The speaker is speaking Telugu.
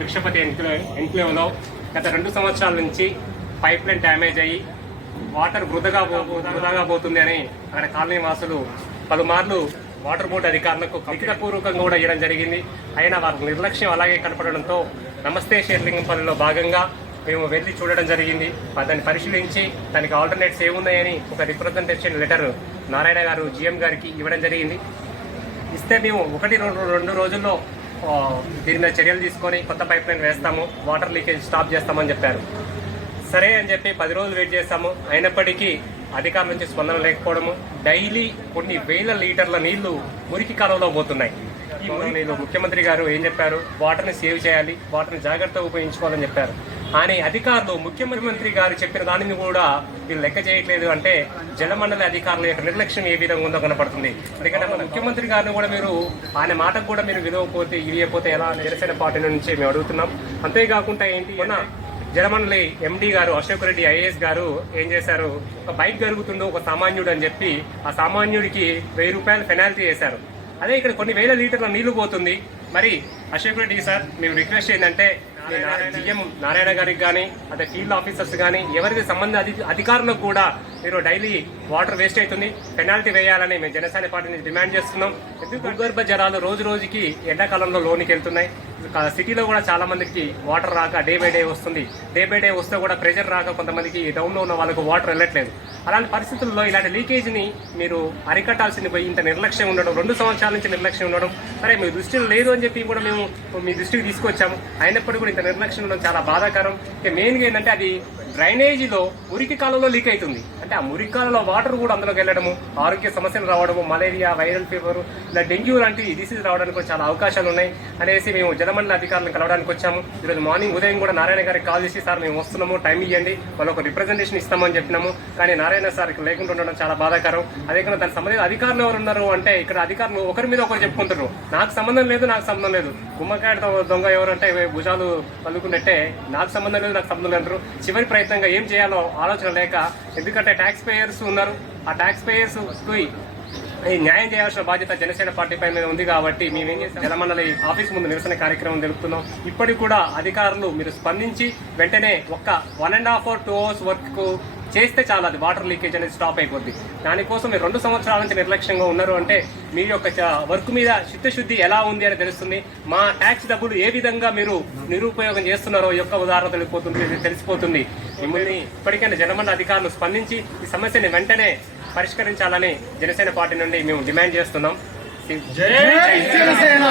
భిక్షపతి ఎన్క్లేవ్లో గత 2 సంవత్సరాల నుంచి పైప్ లైన్ డ్యామేజ్ అయ్యి వాటర్ వృధాగా పోతుంది అని అక్కడ కాలనీ వాసులు పలుమార్లు వాటర్ బోర్డు అధికారులకు లిఖితపూర్వకంగా కూడా ఇవ్వడం జరిగింది. అయినా వారి నిర్లక్ష్యం అలాగే కనపడడంతో నమస్తే షేర్లింగంపల్లిలో భాగంగా మేము వెళ్ళి చూడడం జరిగింది. దాన్ని పరిశీలించి దానికి ఆల్టర్నేట్స్ ఏమున్నాయని ఒక రిప్రజెంటేషన్ లెటర్ నారాయణ గారు GM గారికి ఇవ్వడం జరిగింది. ఇస్తే మేము 1-2 రోజుల్లో దీని మీద చర్యలు తీసుకొని కొత్త పైప్ లైన్ వేస్తాము, వాటర్ లీకేజ్ స్టాప్ చేస్తామని చెప్పారు. సరే అని చెప్పి 10 రోజులు వెయిట్ చేస్తాము. అయినప్పటికీ అధికారుల నుంచి స్పందన లేకపోవడము, డైలీ కొన్ని వేల లీటర్ల నీళ్లు మురికి కాలువలో పోతున్నాయి. ఈ నీళ్ళు ముఖ్యమంత్రి గారు ఏం చెప్పారు, వాటర్ని సేవ్ చేయాలి, వాటర్ని జాగ్రత్తగా ఉపయోగించుకోవాలని చెప్పారు. కానీ అధికారులు ముఖ్యమంత్రి గారు చెప్పిన దానిని కూడా వీళ్ళు లెక్క చేయట్లేదు. అంటే జలమండలి అధికారుల యొక్క నిర్లక్ష్యం ఏ విధంగా ఉందో కనపడుతుంది. ఎందుకంటే ముఖ్యమంత్రి గారిని కూడా మీరు ఆయన మాటకు కూడా మీరు ఇవ్వకపోతే ఎలా జనసేన పార్టీ నుంచి మేము అడుగుతున్నాం. అంతేకాకుండా ఏంటి జలమండలి MD గారు అశోక్ రెడ్డి IAS గారు ఏం చేశారు, ఒక బైక్ జరుగుతుందో ఒక సామాన్యుడు అని చెప్పి ఆ సామాన్యుడికి 1000 రూపాయలు పెనాల్టీ వేశారు. అదే ఇక్కడ కొన్ని వేల లీటర్ల నీళ్లు పోతుంది. మరి అశోక్ రెడ్డి సార్ మేము రిక్వెస్ట్ ఏంటంటే GM నారాయణ గారికి కానీ అదే ఫీల్డ్ ఆఫీసర్స్ కానీ ఎవరికి సంబంధ అధికారులకు కూడా మీరు డైలీ వాటర్ వేస్ట్ అవుతుంది, పెనాల్టీ వేయాలని మేము జనసేన పార్టీని డిమాండ్ చేస్తున్నాం. భూగర్భ జలాలు రోజు రోజుకి ఎండాకాలంలో లోనికి వెళ్తున్నాయి. సిటీలో కూడా చాలా మందికి వాటర్ రాక డే బై డే వస్తుంది. డే బై డే వస్తే కూడా ప్రెషర్ రాక కొంతమందికి డౌన్లో ఉన్న వాళ్ళకు వాటర్ వెళ్ళట్లేదు. అలాంటి పరిస్థితుల్లో ఇలాంటి లీకేజ్ని మీరు అరికట్టాల్సింది పోయి ఇంత నిర్లక్ష్యం ఉండడం, 2 సంవత్సరాల నుంచి నిర్లక్ష్యం ఉండడం, సరే మీ దృష్టిలో లేదు అని చెప్పి కూడా మేము మీ దృష్టికి తీసుకొచ్చాము. అయినప్పటికీ కూడా ఇంత నిర్లక్ష్యం ఉండడం చాలా బాధాకరం. మెయిన్గా ఏంటంటే అది డ్రైనేజీలో మురికి కాలంలో లీక్ అవుతుంది. అంటే ఆ మురికి కాలంలో వాటర్ కూడా అందులోకి వెళ్ళడము, ఆరోగ్య సమస్యలు రావడము, మలేరియా, వైరల్ ఫీవర్, ఇలా డెంగ్యూ లాంటి డిసీజ్ రావడానికి కూడా చాలా అవకాశాలు ఉన్నాయి అనేసి మేము జలమండలి అధికారులను కలవడానికి వచ్చాము. ఈరోజు మార్నింగ్ ఉదయం కూడా నారాయణ గారికి కాల్ చేసి సార్ మేము వస్తున్నాము, టైం ఇవ్వండి, వాళ్ళు ఒక రిప్రజెంటేషన్ ఇస్తామని చెప్పినాము. కానీ నారాయణ సార్ ఇక్కడ లేకుండా ఉండడం చాలా బాధాకరం. అదే కాకుండా దానికి సంబంధించిన అధికారులు ఎవరు ఉన్నారు అంటే ఇక్కడ అధికారులు ఒకరి మీద ఒకరు చెప్పుకుంటారు, నాకు సంబంధం లేదు, నాకు సంబంధం లేదు. గుమ్మకాయ దొంగ ఎవరంటే భుజాలు పలుకున్నట్టే నాకు సంబంధం లేదు, నాకు సంబంధం లేదు. చివరి ప్రయత్నంగా ఏం చేయాలో ఆలోచన లేక, ఎందుకంటే ట్యాక్స్ పేయర్స్ ఉన్నారు, ఆ ట్యాక్స్ పేయర్స్ న్యాయం చేయాల్సిన బాధ్యత జనసేన పార్టీ పై మీద ఉంది. కాబట్టి మేమేం చేస్తాం, జలమండలి ఆఫీస్ ముందు నిరసన కార్యక్రమం జరుపుతున్నాం. ఇప్పటికి కూడా అధికారులు మీరు స్పందించి వెంటనే 1.5 or 2 hours వర్క్ చేస్తే చాలా అది వాటర్ లీకేజ్ అనేది స్టాప్ అయిపోద్ది. దానికోసం మీరు 2 సంవత్సరాల నుంచి నిర్లక్ష్యంగా ఉన్నారు అంటే మీ యొక్క వర్క్ మీద చిత్తశుద్ధి ఎలా ఉంది అని తెలుస్తుంది. మా ట్యాక్స్ డబ్బులు ఏ విధంగా మీరు నిరుపయోగం చేస్తున్నారో యొక్క ఉదాహరణ తెలిసిపోతుంది. మిమ్మల్ని ఇప్పటికైనా జలమండలి అధికారులు స్పందించి ఈ సమస్యని వెంటనే పరిష్కరించాలని జనసేన పార్టీ నుండి మేము డిమాండ్ చేస్తున్నాం. జై జనసేన.